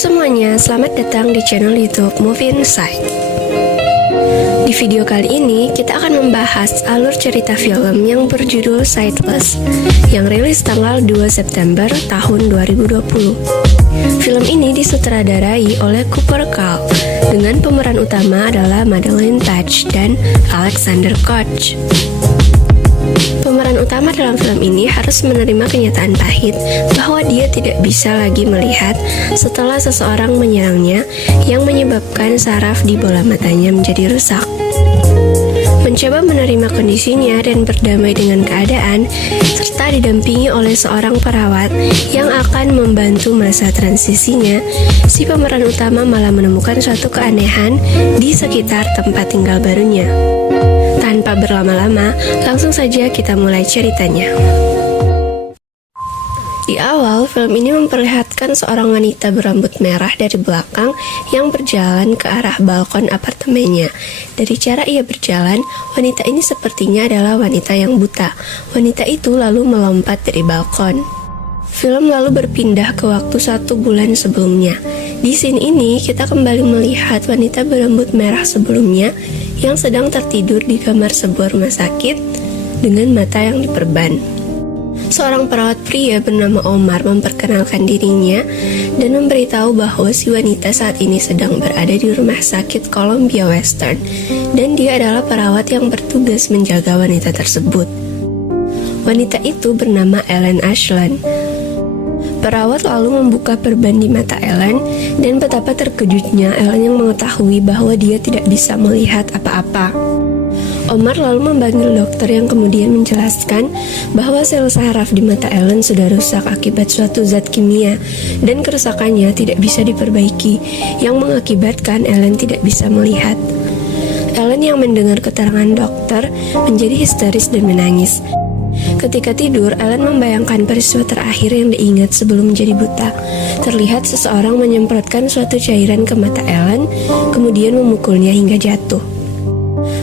semuanya, selamat datang di channel YouTube Movie Insight. Di video kali ini, kita akan membahas alur cerita film yang berjudul Sightless yang rilis tanggal 2 September tahun 2020. Film ini disutradarai oleh Cooper Carl dengan pemeran utama adalah Madeleine Touch dan Alexander Koch. Pemeran utama dalam film ini harus menerima kenyataan pahit bahwa dia tidak bisa lagi melihat setelah seseorang menyerangnya yang menyebabkan saraf di bola matanya menjadi rusak. Mencoba menerima kondisinya dan berdamai dengan keadaan, serta didampingi oleh seorang perawat yang akan membantu masa transisinya, si pemeran utama malah menemukan suatu keanehan di sekitar tempat tinggal barunya. Tanpa berlama-lama, langsung saja kita mulai ceritanya. Di awal, film ini memperlihatkan seorang wanita berambut merah dari belakang yang berjalan ke arah balkon apartemennya. Dari cara ia berjalan, wanita ini sepertinya adalah wanita yang buta. Wanita itu lalu melompat dari balkon. Film lalu berpindah ke waktu 1 bulan sebelumnya. Di scene ini, kita kembali melihat wanita berambut merah sebelumnya yang sedang tertidur di kamar sebuah rumah sakit dengan mata yang diperban. Seorang perawat pria bernama Omar memperkenalkan dirinya dan memberitahu bahwa si wanita saat ini sedang berada di rumah sakit Columbia Western dan dia adalah perawat yang bertugas menjaga wanita tersebut. Wanita itu bernama Ellen Ashland. Perawat lalu membuka perban di mata Ellen dan betapa terkejutnya Ellen yang mengetahui bahwa dia tidak bisa melihat apa-apa. Omar lalu memanggil dokter yang kemudian menjelaskan bahwa sel saraf di mata Ellen sudah rusak akibat suatu zat kimia dan kerusakannya tidak bisa diperbaiki yang mengakibatkan Ellen tidak bisa melihat. Ellen yang mendengar keterangan dokter menjadi histeris dan menangis. Ketika tidur, Ellen membayangkan peristiwa terakhir yang diingat sebelum menjadi buta. Terlihat seseorang menyemprotkan suatu cairan ke mata Ellen, kemudian memukulnya hingga jatuh.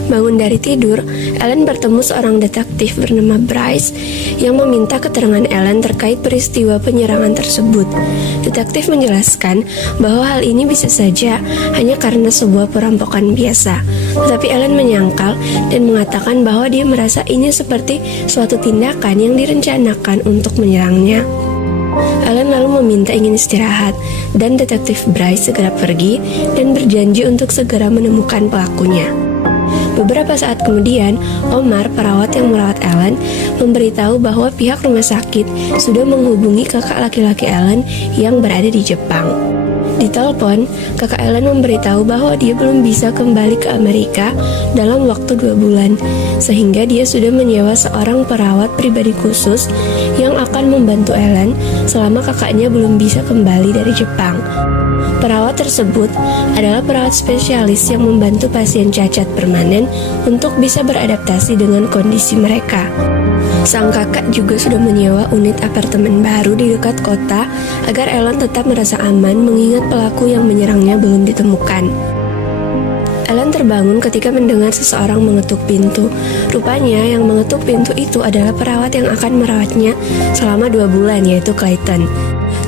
Bangun dari tidur, Ellen bertemu seorang detektif bernama Bryce yang meminta keterangan Ellen terkait peristiwa penyerangan tersebut. Detektif menjelaskan bahwa hal ini bisa saja hanya karena sebuah perampokan biasa. Tetapi Ellen menyangkal dan mengatakan bahwa dia merasa ini seperti suatu tindakan yang direncanakan untuk menyerangnya. Ellen lalu meminta ingin istirahat dan detektif Bryce segera pergi dan berjanji untuk segera menemukan pelakunya. Beberapa saat kemudian, Omar, perawat yang merawat Ellen, memberitahu bahwa pihak rumah sakit sudah menghubungi kakak laki-laki Ellen yang berada di Jepang. Di telepon, kakak Ellen memberitahu bahwa dia belum bisa kembali ke Amerika dalam waktu 2 bulan, sehingga dia sudah menyewa seorang perawat pribadi khusus yang akan membantu Ellen selama kakaknya belum bisa kembali dari Jepang. Perawat tersebut adalah perawat spesialis yang membantu pasien cacat permanen untuk bisa beradaptasi dengan kondisi mereka. Sang kakak juga sudah menyewa unit apartemen baru di dekat kota agar Ellen tetap merasa aman mengingat pelaku yang menyerangnya belum ditemukan. Ellen terbangun ketika mendengar seseorang mengetuk pintu. Rupanya yang mengetuk pintu itu adalah perawat yang akan merawatnya selama 2 bulan, yaitu Clayton.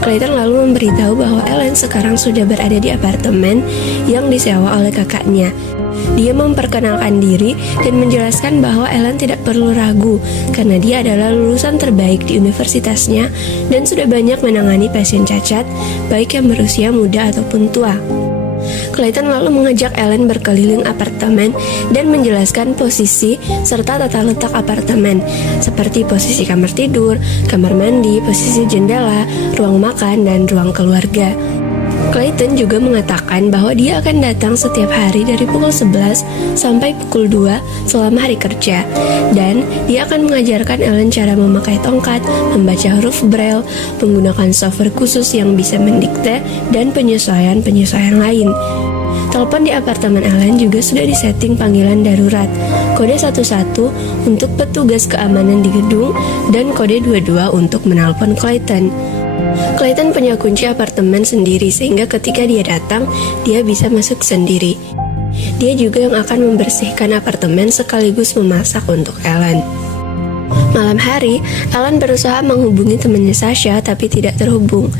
Clayton lalu memberitahu bahwa Ellen sekarang sudah berada di apartemen yang disewa oleh kakaknya. Dia memperkenalkan diri dan menjelaskan bahwa Ellen tidak perlu ragu karena dia adalah lulusan terbaik di universitasnya dan sudah banyak menangani pasien cacat, baik yang berusia muda ataupun tua. Clayton lalu mengajak Ellen berkeliling apartemen dan menjelaskan posisi serta tata letak apartemen, seperti posisi kamar tidur, kamar mandi, posisi jendela, ruang makan, dan ruang keluarga. Clayton juga mengatakan bahwa dia akan datang setiap hari dari pukul 11 sampai pukul 2 selama hari kerja, dan dia akan mengajarkan Ellen cara memakai tongkat, membaca huruf braille, menggunakan software khusus yang bisa mendikte, dan penyesuaian-penyesuaian lain. Telepon di apartemen Ellen juga sudah disetting panggilan darurat, kode 11 untuk petugas keamanan di gedung, dan kode 22 untuk menelpon Clayton. Clayton punya kunci apartemen sendiri sehingga ketika dia datang, dia bisa masuk sendiri. Dia juga yang akan membersihkan apartemen sekaligus memasak untuk Ellen. Malam hari, Ellen berusaha menghubungi temannya Sasha tapi tidak terhubung.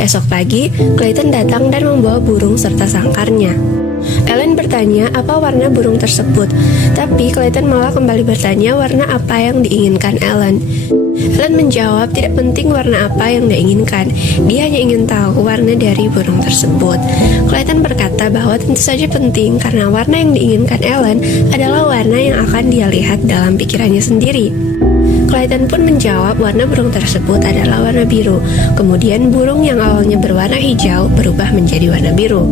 Esok pagi, Clayton datang dan membawa burung serta sangkarnya. Ellen bertanya apa warna burung tersebut, tapi Clayton malah kembali bertanya warna apa yang diinginkan Ellen. Ellen menjawab tidak penting warna apa yang dia inginkan, dia hanya ingin tahu warna dari burung tersebut. Clayton berkata bahwa tentu saja penting karena warna yang diinginkan Ellen adalah warna yang akan dia lihat dalam pikirannya sendiri. Clayton pun menjawab warna burung tersebut adalah warna biru. Kemudian burung yang awalnya berwarna hijau berubah menjadi warna biru.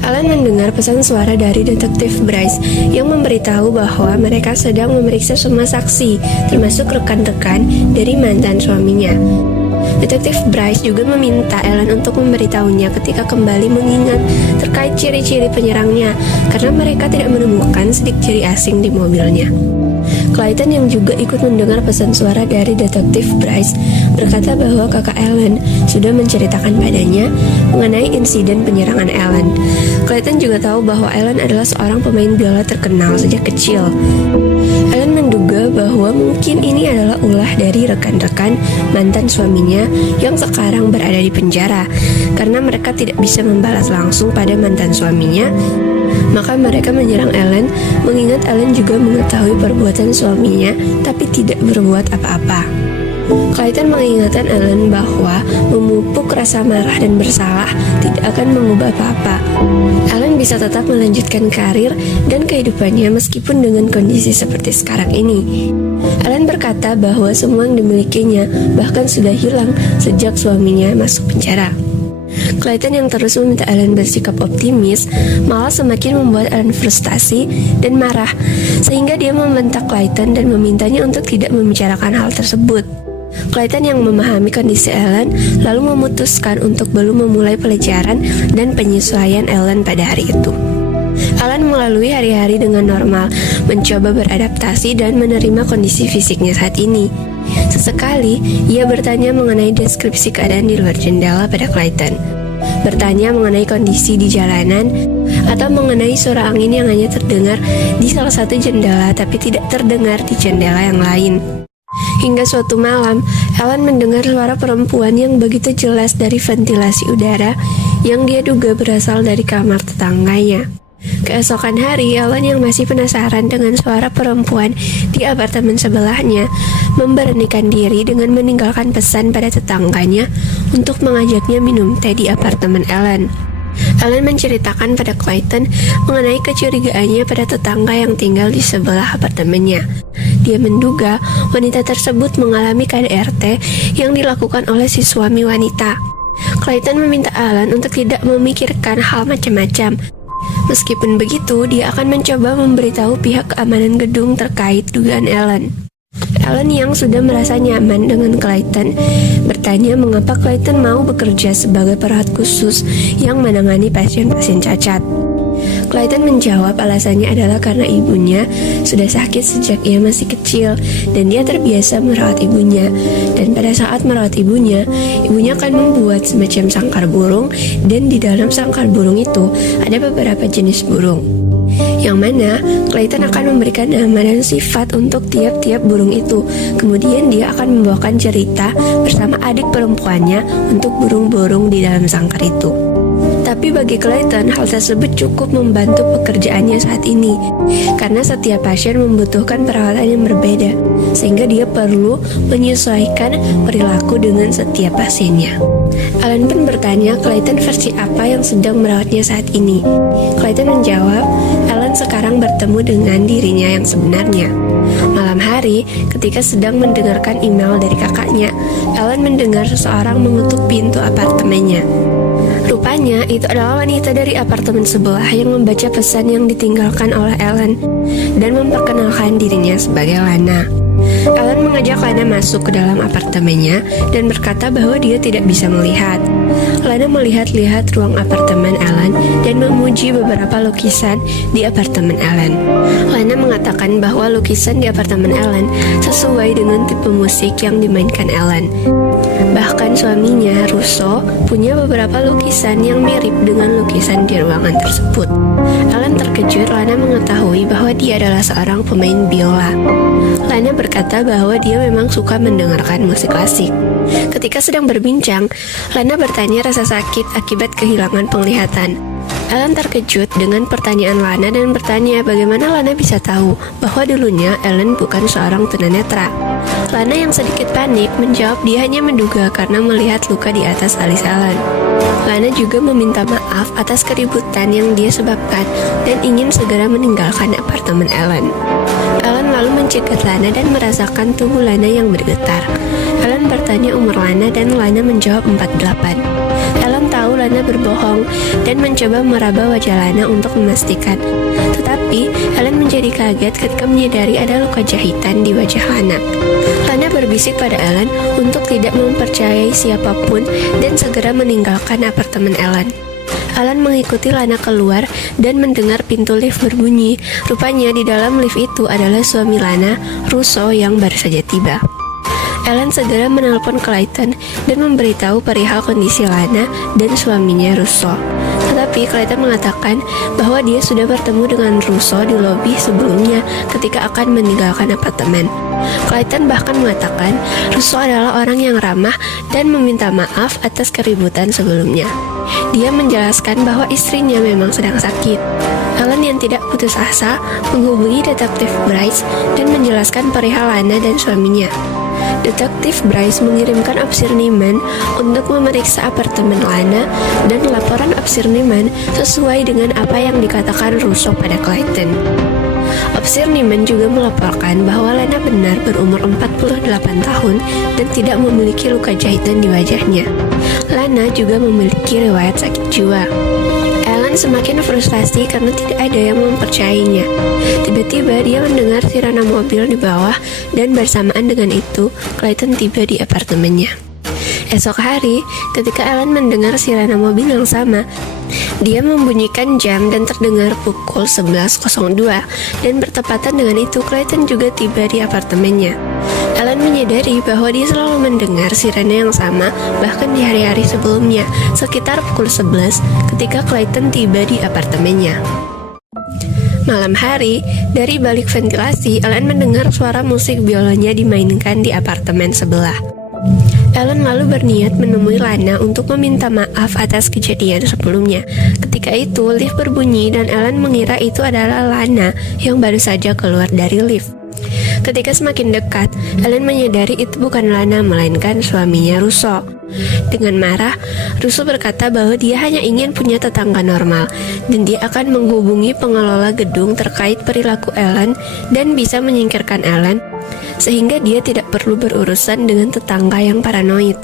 Ellen mendengar pesan suara dari detektif Bryce yang memberitahu bahwa mereka sedang memeriksa semua saksi, termasuk rekan-rekan dari mantan suaminya. Detektif Bryce juga meminta Ellen untuk memberitahunya ketika kembali mengingat terkait ciri-ciri penyerangnya, karena mereka tidak menemukan sidik jari asing di mobilnya. Clayton yang juga ikut mendengar pesan suara dari detektif Bryce berkata bahwa kakak Ellen sudah menceritakan padanya mengenai insiden penyerangan Ellen. Clayton juga tahu bahwa Ellen adalah seorang pemain biola terkenal sejak kecil. Ellen menduga bahwa mungkin ini adalah ulah dari rekan-rekan mantan suaminya yang sekarang berada di penjara. Karena mereka tidak bisa membalas langsung pada mantan suaminya, maka mereka menyerang Ellen, mengingat Ellen juga mengetahui perbuatan suaminya tapi tidak berbuat apa-apa. Clayton mengingatkan Ellen bahwa memupuk rasa marah dan bersalah tidak akan mengubah apa-apa. Ellen bisa tetap melanjutkan karir dan kehidupannya meskipun dengan kondisi seperti sekarang ini. Ellen berkata bahwa semua yang dimilikinya bahkan sudah hilang sejak suaminya masuk penjara. Clayton yang terus meminta Ellen bersikap optimis malah semakin membuat Ellen frustasi dan marah, sehingga dia membentak Clayton dan memintanya untuk tidak membicarakan hal tersebut. Clayton yang memahami kondisi Ellen lalu memutuskan untuk belum memulai pelajaran dan penyesuaian Ellen pada hari itu. Ellen melalui hari-hari dengan normal, mencoba beradaptasi dan menerima kondisi fisiknya saat ini. Sesekali, ia bertanya mengenai deskripsi keadaan di luar jendela pada Clayton, bertanya mengenai kondisi di jalanan, atau mengenai suara angin yang hanya terdengar di salah satu jendela tapi tidak terdengar di jendela yang lain. Hingga suatu malam, Ellen mendengar suara perempuan yang begitu jelas dari ventilasi udara yang dia duga berasal dari kamar tetangganya. Keesokan hari, Ellen yang masih penasaran dengan suara perempuan di apartemen sebelahnya memberanikan diri dengan meninggalkan pesan pada tetangganya untuk mengajaknya minum teh di apartemen Ellen. Ellen menceritakan pada Clayton mengenai kecurigaannya pada tetangga yang tinggal di sebelah apartemennya. Dia menduga wanita tersebut mengalami KDRT yang dilakukan oleh si suami wanita. Clayton meminta Ellen untuk tidak memikirkan hal macam-macam. Meskipun begitu, dia akan mencoba memberitahu pihak keamanan gedung terkait dugaan Ellen. Ellen yang sudah merasa nyaman dengan Clayton bertanya mengapa Clayton mau bekerja sebagai perawat khusus yang menangani pasien-pasien cacat. Clayton menjawab alasannya adalah karena ibunya sudah sakit sejak ia masih kecil dan dia terbiasa merawat ibunya. Dan pada saat merawat ibunya akan membuat semacam sangkar burung, dan di dalam sangkar burung itu ada beberapa jenis burung, yang mana Clayton akan memberikan nama dan sifat untuk tiap-tiap burung itu. Kemudian dia akan membawakan cerita bersama adik perempuannya untuk burung-burung di dalam sangkar itu. Tapi bagi Clayton, hal tersebut cukup membantu pekerjaannya saat ini, karena setiap pasien membutuhkan perawatan yang berbeda, sehingga dia perlu menyesuaikan perilaku dengan setiap pasiennya. Ellen pun bertanya Clayton versi apa yang sedang merawatnya saat ini. Clayton menjawab, Ellen sekarang bertemu dengan dirinya yang sebenarnya. Malam hari, ketika sedang mendengarkan email dari kakaknya, Ellen mendengar seseorang mengetuk pintu apartemennya. Rupanya itu adalah wanita dari apartemen sebelah yang membaca pesan yang ditinggalkan oleh Ellen dan memperkenalkan dirinya sebagai Lana. Ellen mengajak Lana masuk ke dalam apartemennya dan berkata bahwa dia tidak bisa melihat. Lana melihat-lihat ruang apartemen Ellen dan memuji beberapa lukisan di apartemen Ellen. Lana mengatakan bahwa lukisan di apartemen Ellen sesuai dengan tipe musik yang dimainkan Ellen. Bahkan suaminya, Russo, punya beberapa lukisan yang mirip dengan lukisan di ruangan tersebut. Ellen terkejut terkejut, Lana mengetahui bahwa dia adalah seorang pemain biola. Lana berkata bahwa dia memang suka mendengarkan musik klasik. Ketika sedang berbincang, Lana bertanya rasa sakit akibat kehilangan penglihatan. Ellen terkejut dengan pertanyaan Lana dan bertanya bagaimana Lana bisa tahu bahwa dulunya Ellen bukan seorang tunanetra. Lana yang sedikit panik menjawab dia hanya menduga karena melihat luka di atas alis Ellen. Lana juga meminta maaf atas keributan yang dia sebabkan dan ingin segera meninggalkan apartemen Ellen. Ellen lalu mencegat Lana dan merasakan tubuh Lana yang bergetar. Ellen bertanya umur Lana dan Lana menjawab 48. Ellen tahu Lana berbohong dan mencoba meraba wajah Lana untuk memastikan. Tetapi Ellen menjadi kaget ketika menyadari ada luka jahitan di wajah Lana. Lana berbisik pada Ellen untuk tidak mempercayai siapapun dan segera meninggalkan apartemen Ellen. Ellen mengikuti Lana keluar dan mendengar pintu lift berbunyi. Rupanya di dalam lift itu adalah suami Lana, Russo, yang baru saja tiba. Ellen segera menelpon Clayton dan memberitahu perihal kondisi Lana dan suaminya Russo. Tetapi Clayton mengatakan bahwa dia sudah bertemu dengan Russo di lobi sebelumnya ketika akan meninggalkan apartemen. Clayton bahkan mengatakan Russo adalah orang yang ramah dan meminta maaf atas keributan sebelumnya. Dia menjelaskan bahwa istrinya memang sedang sakit. Ellen yang tidak putus asa menghubungi detektif Bryce dan menjelaskan perihal Lana dan suaminya. Detektif Bryce mengirimkan Absirniman untuk memeriksa apartemen Lana dan laporan Absirniman sesuai dengan apa yang dikatakan Russo pada Clayton. Absirniman juga melaporkan bahwa Lana benar berumur 48 tahun dan tidak memiliki luka jahitan di wajahnya. Lana juga memiliki riwayat sakit jiwa. Ellen semakin frustasi karena tidak ada yang mempercayainya. Tiba-tiba dia mendengar sirena mobil di bawah dan bersamaan dengan itu, Clayton tiba di apartemennya. Esok hari, ketika Ellen mendengar sirena mobil yang sama, dia membunyikan jam dan terdengar pukul 11.02 dan bertepatan dengan itu Clayton juga tiba di apartemennya. Ellen menyadari bahwa dia selalu mendengar sirene yang sama bahkan di hari-hari sebelumnya, sekitar pukul 11 ketika Clayton tiba di apartemennya. Malam hari, dari balik ventilasi, Ellen mendengar suara musik biolanya dimainkan di apartemen sebelah. Ellen lalu berniat menemui Lana untuk meminta maaf atas kejadian sebelumnya. Ketika itu, lift berbunyi dan Ellen mengira itu adalah Lana yang baru saja keluar dari lift. Ketika semakin dekat, Ellen menyadari itu bukan Lana melainkan suaminya Russo. Dengan marah, Russo berkata bahwa dia hanya ingin punya tetangga normal dan dia akan menghubungi pengelola gedung terkait perilaku Ellen dan bisa menyingkirkan Ellen sehingga dia tidak perlu berurusan dengan tetangga yang paranoid.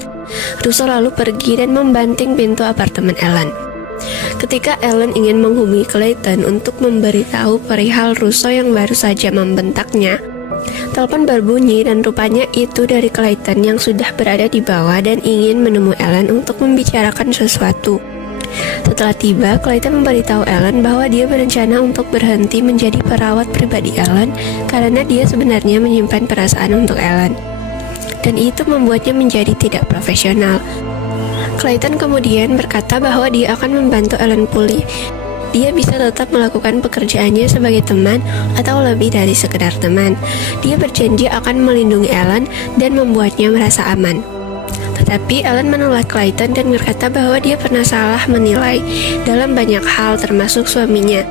Russo lalu pergi dan membanting pintu apartemen Ellen. Ketika Ellen ingin menghubungi Clayton untuk memberitahu perihal Russo yang baru saja membentaknya, telepon berbunyi dan rupanya itu dari Clayton yang sudah berada di bawah dan ingin menemui Ellen untuk membicarakan sesuatu. Setelah tiba, Clayton memberitahu Ellen bahwa dia berencana untuk berhenti menjadi perawat pribadi Ellen karena dia sebenarnya menyimpan perasaan untuk Ellen. Dan itu membuatnya menjadi tidak profesional. Clayton kemudian berkata bahwa dia akan membantu Ellen pulih. Dia bisa tetap melakukan pekerjaannya sebagai teman atau lebih dari sekedar teman. Dia berjanji akan melindungi Ellen dan membuatnya merasa aman. Tetapi Ellen menolak Clayton dan berkata bahwa dia pernah salah menilai dalam banyak hal termasuk suaminya.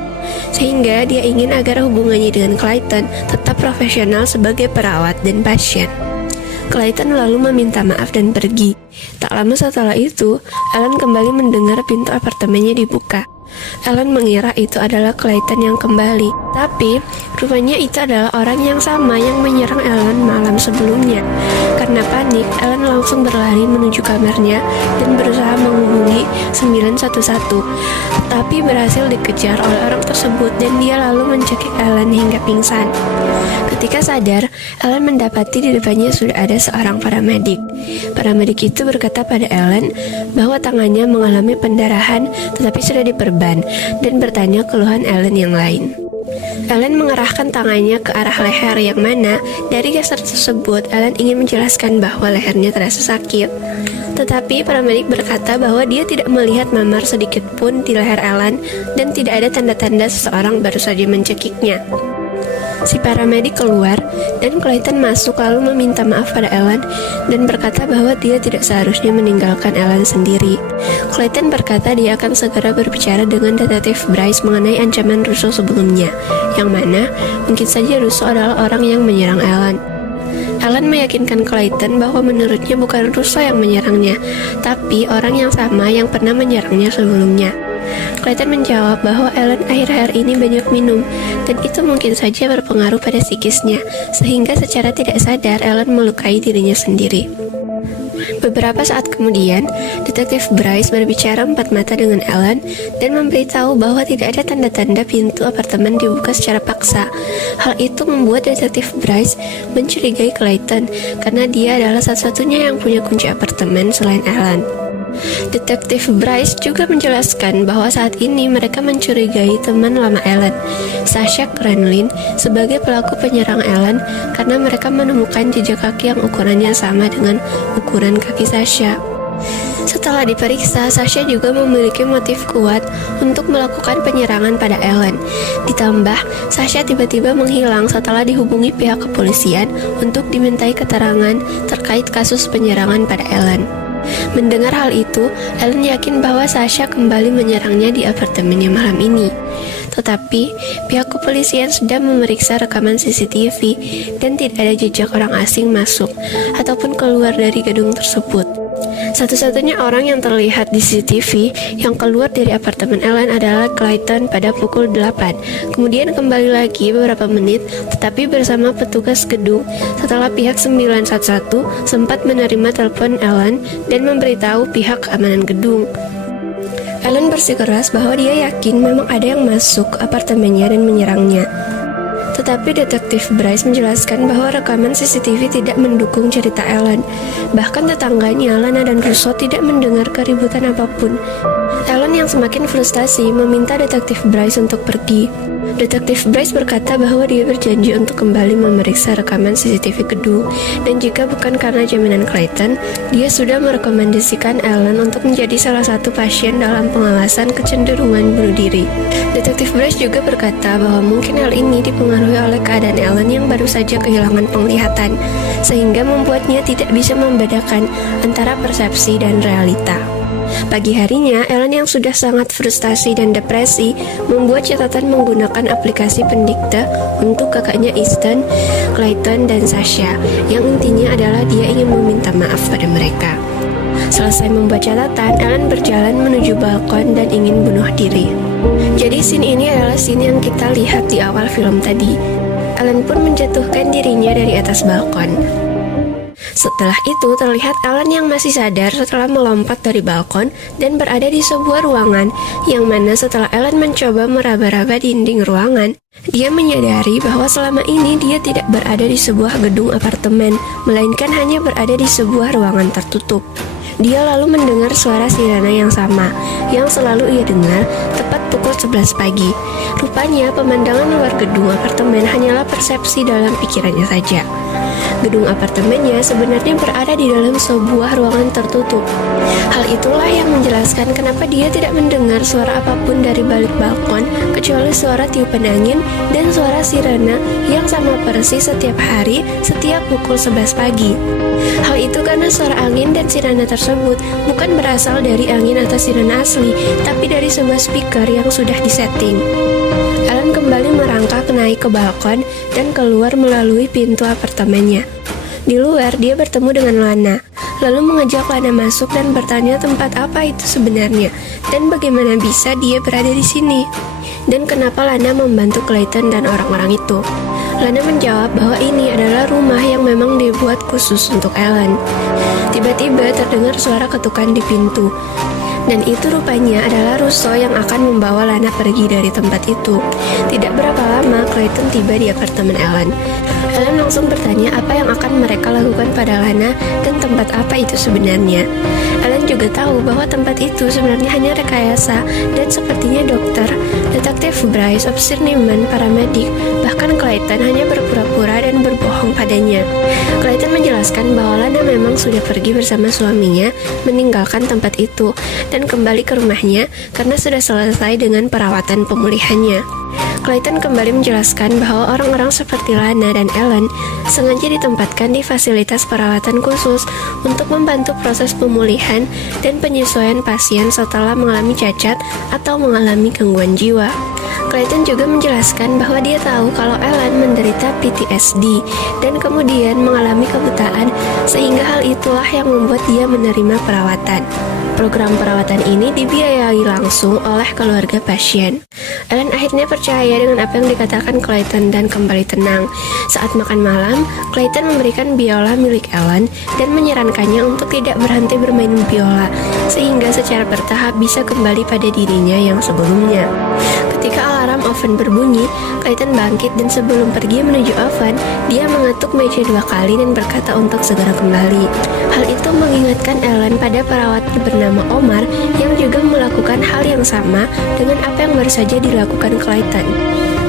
Sehingga dia ingin agar hubungannya dengan Clayton tetap profesional sebagai perawat dan pasien. Clayton lalu meminta maaf dan pergi. Tak lama setelah itu, Ellen kembali mendengar pintu apartemennya dibuka. Ellen mengira itu adalah Clayton yang kembali, tapi rupanya itu adalah orang yang sama yang menyerang Ellen malam sebelumnya. Karena panik, Ellen langsung berlari menuju kamarnya dan berusaha menghubungi 911, tapi berhasil dikejar oleh orang tersebut dan dia lalu mencekik Ellen hingga pingsan. Ketika sadar, Ellen mendapati di depannya sudah ada seorang paramedik. Paramedik itu berkata pada Ellen bahwa tangannya mengalami pendarahan tetapi sudah diperban dan bertanya keluhan Ellen yang lain. Ellen mengarahkan tangannya ke arah leher yang mana dari geser tersebut Ellen ingin menjelaskan bahwa lehernya terasa sakit. Tetapi paramedik berkata bahwa dia tidak melihat memar sedikit pun di leher Ellen dan tidak ada tanda-tanda seseorang baru saja mencekiknya. Si paramedik keluar dan Clayton masuk lalu meminta maaf pada Ellen dan berkata bahwa dia tidak seharusnya meninggalkan Ellen sendiri. Clayton berkata dia akan segera berbicara dengan detektif Bryce mengenai ancaman Russo sebelumnya, yang mana mungkin saja Russo adalah orang yang menyerang Ellen. Ellen meyakinkan Clayton bahwa menurutnya bukan Russo yang menyerangnya, tapi orang yang sama yang pernah menyerangnya sebelumnya. Clayton menjawab bahwa Ellen akhir-akhir ini banyak minum, dan itu mungkin saja berpengaruh pada psikisnya, sehingga secara tidak sadar Ellen melukai dirinya sendiri. Beberapa saat kemudian, detektif Bryce berbicara empat mata dengan Ellen dan memberitahu bahwa tidak ada tanda-tanda pintu apartemen dibuka secara paksa. Hal itu membuat detektif Bryce mencurigai Clayton karena dia adalah satu-satunya yang punya kunci apartemen selain Ellen. Detektif Bryce juga menjelaskan bahwa saat ini mereka mencurigai teman lama Ellen, Sasha Cranlin, sebagai pelaku penyerang Ellen karena mereka menemukan jejak kaki yang ukurannya sama dengan ukuran kaki Sasha. Setelah diperiksa, Sasha juga memiliki motif kuat untuk melakukan penyerangan pada Ellen. Ditambah, Sasha tiba-tiba menghilang setelah dihubungi pihak kepolisian untuk dimintai keterangan terkait kasus penyerangan pada Ellen. Mendengar hal itu, Ellen yakin bahwa Sasha kembali menyerangnya di apartemennya malam ini. Tetapi, pihak kepolisian sedang memeriksa rekaman CCTV dan tidak ada jejak orang asing masuk ataupun keluar dari gedung tersebut. Satu-satunya orang yang terlihat di CCTV yang keluar dari apartemen Ellen adalah Clayton pada pukul 8. Kemudian kembali lagi beberapa menit, tetapi bersama petugas gedung setelah pihak 911 sempat menerima telepon Ellen dan memberitahu pihak keamanan gedung. Ellen bersikeras bahwa dia yakin memang ada yang masuk apartemennya dan menyerangnya. Tetapi detektif Bryce menjelaskan bahwa rekaman CCTV tidak mendukung cerita Ellen. Bahkan tetangganya, Lana dan Russo, tidak mendengar keributan apapun. Ellen yang semakin frustasi meminta detektif Bryce untuk pergi. Detektif Bryce berkata bahwa dia berjanji untuk kembali memeriksa rekaman CCTV gedung, dan jika bukan karena jaminan Clayton, dia sudah merekomendasikan Ellen untuk menjadi salah satu pasien dalam pengawasan kecenderungan bunuh diri. Detektif Bryce juga berkata bahwa mungkin hal ini dipengaruhi oleh keadaan Ellen yang baru saja kehilangan penglihatan, sehingga membuatnya tidak bisa membedakan antara persepsi dan realita. Pagi harinya, Ellen yang sudah sangat frustasi dan depresi membuat catatan menggunakan aplikasi pendikte untuk kakaknya Easton, Clayton, dan Sasha, yang intinya adalah dia ingin meminta maaf pada mereka. Selesai membuat catatan, Ellen berjalan menuju balkon dan ingin bunuh diri. Jadi scene ini adalah scene yang kita lihat di awal film tadi. Ellen pun menjatuhkan dirinya dari atas balkon. Setelah itu terlihat Ellen yang masih sadar setelah melompat dari balkon dan berada di sebuah ruangan, yang mana setelah Ellen mencoba meraba-raba dinding ruangan, dia menyadari bahwa selama ini dia tidak berada di sebuah gedung apartemen, melainkan hanya berada di sebuah ruangan tertutup. Dia lalu mendengar suara sirena yang sama, yang selalu ia dengar tepat pukul 11 pagi. Rupanya pemandangan luar gedung apartemen hanyalah persepsi dalam pikirannya saja. Gedung apartemennya sebenarnya berada di dalam sebuah ruangan tertutup. Hal itulah yang menjelaskan kenapa dia tidak mendengar suara apapun dari balik balkon, kecuali suara tiupan angin dan suara sirena yang sama persis setiap hari, setiap pukul 11 pagi. Hal itu karena suara angin dan sirena tersebut bukan berasal dari angin atau sirena asli, tapi dari sebuah speaker yang sudah disetting. Ellen kembali merangkak naik ke balkon dan keluar melalui pintu apartemennya. Di luar, dia bertemu dengan Lana, lalu mengajak Lana masuk dan bertanya tempat apa itu sebenarnya, dan bagaimana bisa dia berada di sini, dan kenapa Lana membantu Clayton dan orang-orang itu. Lana menjawab bahwa ini adalah rumah yang memang dibuat khusus untuk Ellen. Tiba-tiba terdengar suara ketukan di pintu. Dan itu rupanya adalah Russo yang akan membawa Lana pergi dari tempat itu. Tidak berapa lama, Clayton tiba di apartemen Ellen. Ellen langsung bertanya apa yang akan mereka lakukan pada Lana dan tempat apa itu sebenarnya. Ellen juga tahu bahwa tempat itu sebenarnya hanya rekayasa dan sepertinya dokter, detektif Bryce, officer Neiman, paramedik, bahkan Clayton hanya berpura-pura dan berbohong padanya. Clayton menjelaskan bahwa Lana memang sudah pergi bersama suaminya meninggalkan tempat itu dan kembali ke rumahnya karena sudah selesai dengan perawatan pemulihannya. Clayton kembali menjelaskan bahwa orang-orang seperti Lana dan Ellen sengaja ditempatkan di fasilitas perawatan khusus untuk membantu proses pemulihan dan penyesuaian pasien setelah mengalami cacat atau mengalami gangguan jiwa. Clayton juga menjelaskan bahwa dia tahu kalau Ellen menderita PTSD dan kemudian mengalami kebutaan, sehingga hal itulah yang membuat dia menerima perawatan. Program perawatan ini dibiayai langsung oleh keluarga pasien. Ellen akhirnya percaya dengan apa yang dikatakan Clayton dan kembali tenang. Saat makan malam, Clayton memberikan biola milik Ellen dan menyarankannya untuk tidak berhenti bermain biola, sehingga secara bertahap bisa kembali pada dirinya yang sebelumnya. Ketika alarm oven berbunyi, Clayton bangkit dan sebelum pergi menuju oven, dia mengetuk meja 2 kali dan berkata untuk segera kembali. Hal itu mengingatkan Ellen pada perawat bernama Omar yang juga melakukan hal yang sama dengan apa yang baru saja dilakukan Clayton.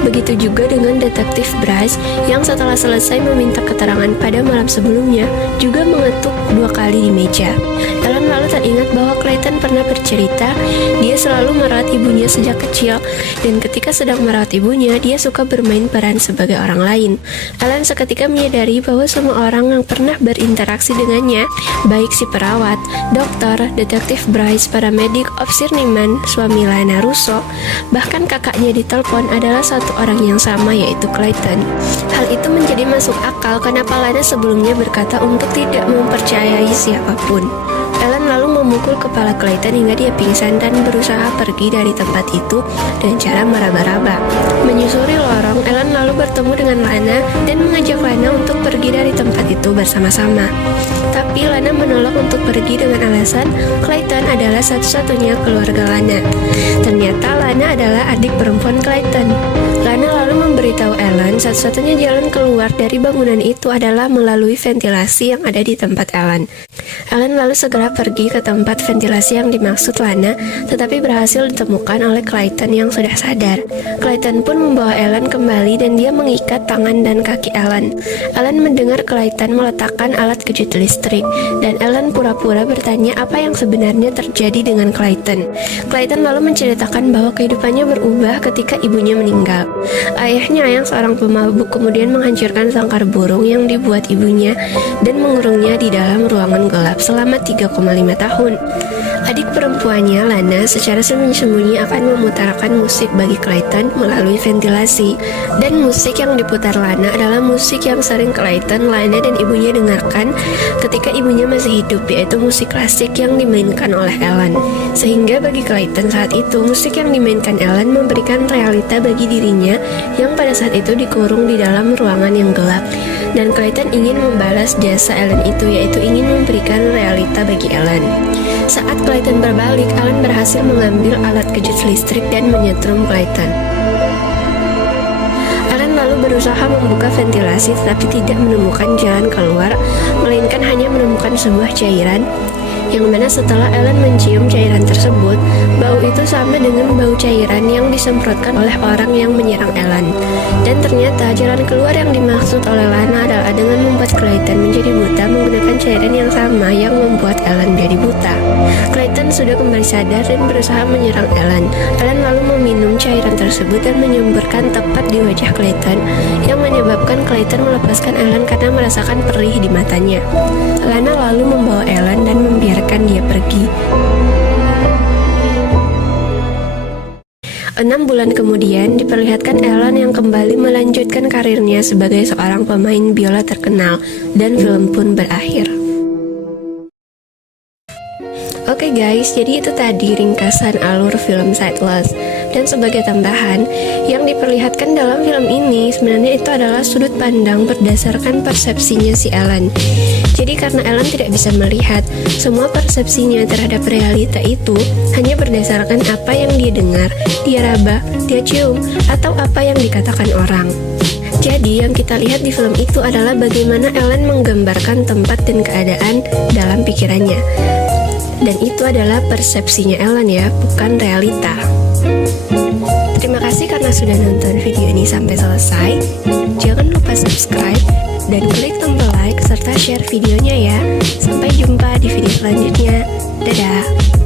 Begitu juga dengan detektif Bryce yang setelah selesai meminta keterangan pada malam sebelumnya juga mengetuk 2 kali di meja. Ellen lalu teringat bahwa Clayton pernah bercerita dia selalu merawat ibunya sejak kecil dan ketika sedang merawat ibunya dia suka bermain peran sebagai orang lain. Ellen seketika menyadari bahwa semua orang yang pernah berinteraksi dengannya, baik si perawat, dokter, detektif Bryce, paramedik, officer Neiman, suami Lana Russo, bahkan kakaknya di telepon adalah satu orang yang sama, yaitu Clayton. Hal itu menjadi masuk akal kenapa Lana sebelumnya berkata untuk tidak mempercayai siapapun. Ellen lalu memukul kepala Clayton hingga dia pingsan dan berusaha pergi dari tempat itu dengan cara meraba-raba. Menyusuri lorong, Ellen lalu bertemu dengan Lana dan mengajak Lana untuk pergi dari tempat itu bersama-sama. Tapi Lana menolak untuk pergi dengan alasan Clayton adalah satu-satunya keluarga Lana. Ternyata Lana adalah adik perempuan Clayton. Lana lalu memberitahu Ellen satu-satunya jalan keluar dari bangunan itu adalah melalui ventilasi yang ada di tempat Ellen. Ellen lalu segera pergi ke tempat ventilasi yang dimaksud Lana, tetapi berhasil ditemukan oleh Clayton yang sudah sadar. Clayton pun membawa Ellen kembali dan dia mengikat tangan dan kaki Ellen. Ellen mendengar Clayton meletakkan alat kejut listrik, dan Ellen pura-pura bertanya apa yang sebenarnya terjadi dengan Clayton. Clayton lalu menceritakan bahwa kehidupannya berubah ketika ibunya meninggal. Ayahnya yang seorang pemabuk kemudian menghancurkan sangkar burung yang dibuat ibunya dan mengurungnya di dalam ruangan gelap selama 3,5 tahun. Adik perempuannya, Lana, secara sembunyi-sembunyi akan memutarkan musik bagi Clayton melalui ventilasi. Dan musik yang diputar Lana adalah musik yang sering Clayton, Lana, dan ibunya dengarkan ketika ibunya masih hidup, yaitu musik klasik yang dimainkan oleh Ellen. Sehingga bagi Clayton saat itu, musik yang dimainkan Ellen memberikan realita bagi dirinya yang pada saat itu dikurung di dalam ruangan yang gelap. Dan Clayton ingin membalas jasa Ellen itu, yaitu ingin memberikan realita bagi Ellen. Saat Clayton berbalik, Ellen berhasil mengambil alat kejut listrik dan menyetrum Clayton. Ellen lalu berusaha membuka ventilasi tetapi tidak menemukan jalan keluar, melainkan hanya menemukan sebuah cairan yang mana setelah Ellen mencium cairan tersebut, bau itu sama dengan bau cairan yang disemprotkan oleh orang yang menyerang Ellen. Dan ternyata jalan keluar yang dimaksud oleh Lana adalah dengan membuat Clayton menjadi buta menggunakan cairan yang sama yang membuat Ellen jadi buta. Clayton sudah kembali sadar dan berusaha menyerang Ellen. Ellen lalu meminum cairan tersebut dan menyemburkan tepat di wajah Clayton, yang menyebabkan Clayton melepaskan Ellen karena merasakan perih di matanya. Lana lalu membawa Ellen dan membiarkan dia pergi. 6 bulan kemudian, diperlihatkan Ellen yang kembali melanjutkan karirnya sebagai seorang pemain biola terkenal, dan film pun berakhir. Oke guys, jadi itu tadi ringkasan alur film Sightless. Dan sebagai tambahan, yang diperlihatkan dalam film ini sebenarnya itu adalah sudut pandang berdasarkan persepsinya si Ellen. Jadi karena Ellen tidak bisa melihat, semua persepsinya terhadap realita itu hanya berdasarkan apa yang dia dengar, dia raba, dia cium, atau apa yang dikatakan orang. Jadi yang kita lihat di film itu adalah bagaimana Ellen menggambarkan tempat dan keadaan dalam pikirannya. Dan itu adalah persepsinya Ellen ya, bukan realita. Terima kasih karena sudah nonton video ini sampai selesai. Jangan lupa subscribe dan klik tombol like serta share videonya ya. Sampai jumpa di video selanjutnya. Dadah.